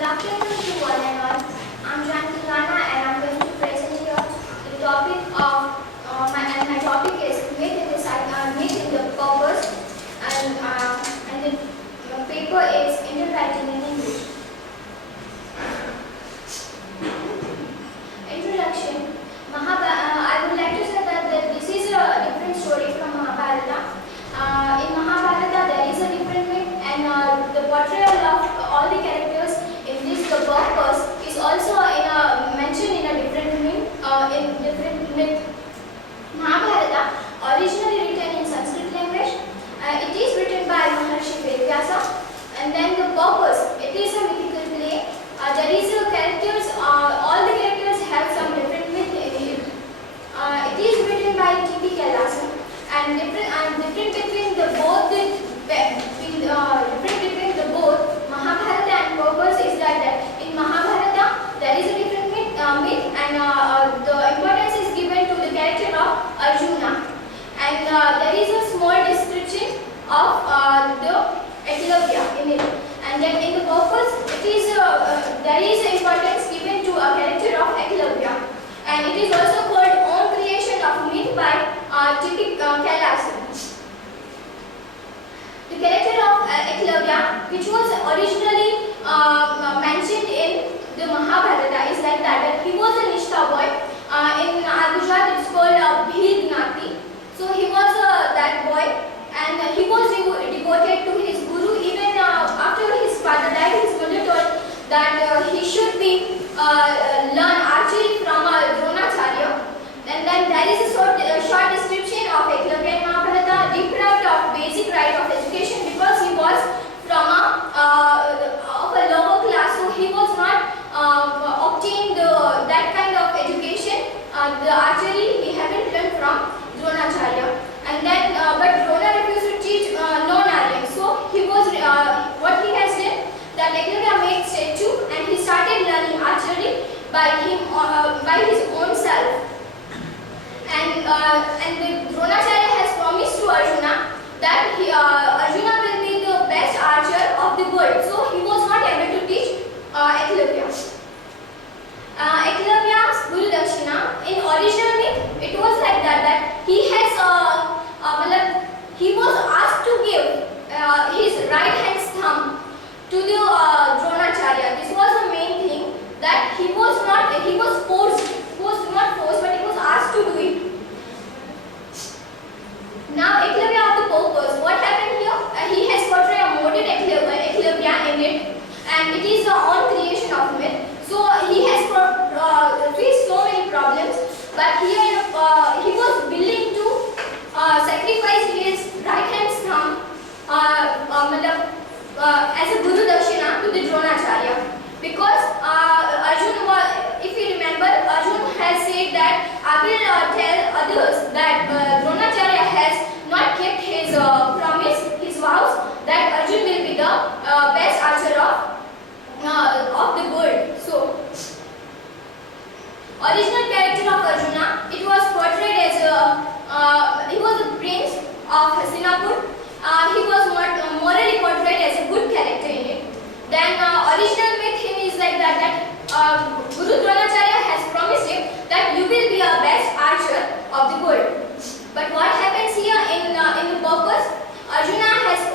Good afternoon to one and all. I'm Janki Rana and I'm going to present here the topic of my topic is myth in the purpose and the paper is interwriting in English. Introduction. I would like to say that this is a different story from Mahabharata. In Mahabharata there is a different myth and the portrayal of all the characters in this the purpose is also mentioned in a different myth. Mahabharata, originally written in Sanskrit language, it is written by Maharshi Vedyasa, and then the purpose, it is a mythical play. There is a characters, all the characters have some different myth in it. It is written by T.P. Kailasan, and different between the both Mahabharata and purpose is that in Mahabharata there is a different myth and the importance is given to the character of Arjuna, and there is a small description of the Eklavya in it, and then in the purpose it is there is importance given to a character of Eklavya, and it is also called own creation of myth by T.P. Kailasan. The character of Eklavya, which was originally mentioned in the Mahabharata, is like that he was a Nishtha boy. In Gujarat it's called Bhil Gnati. So he was that boy, and he was devoted to his guru. Even after his father died, his mother told that he should be learn archery from Dronacharya. And then there is a short description of Eklavya in Mahabharata, deprived of basic right of education because he was from of a lower class, so he was not obtained that kind of education. The archery he haven't learned from Dronacharya, and then but Drona refused to teach non-Aryan. So he was what he has done that Eklavya made statue and he started learning archery by his own self. And the Dronacharya has promised to Arjuna that Arjuna will be the best archer of the world. So he was not able to teach Eklavya. Eklavya's Guru Dakshina, in original myth, it was like that he has he was asked to give his right hand thumb to the Dronacharya. This was the main thing, that he was forced. Not forced, but he was asked to do it. Now, Eklavya of the purpose. What happened here? He has portrayed a modern Eklavya in it, and it is the own creation of myth. So he has faced so many problems, but here he was willing to sacrifice his right hand thumb as a Guru Dakshina to the Dronacharya. Because Arjuna, if you remember, Arjuna has said that I will tell others that Dronacharya has not kept his promise, his vows, that Arjuna will be the best archer of the world. So, original character of Arjuna, it was portrayed as he was the prince of Hastinapur. He was morally portrayed as a good character in it. Then original myth him is like that Guru Dronacharya has promised him that you will be a best archer of the world. But what happens here in the purpose? Arjuna has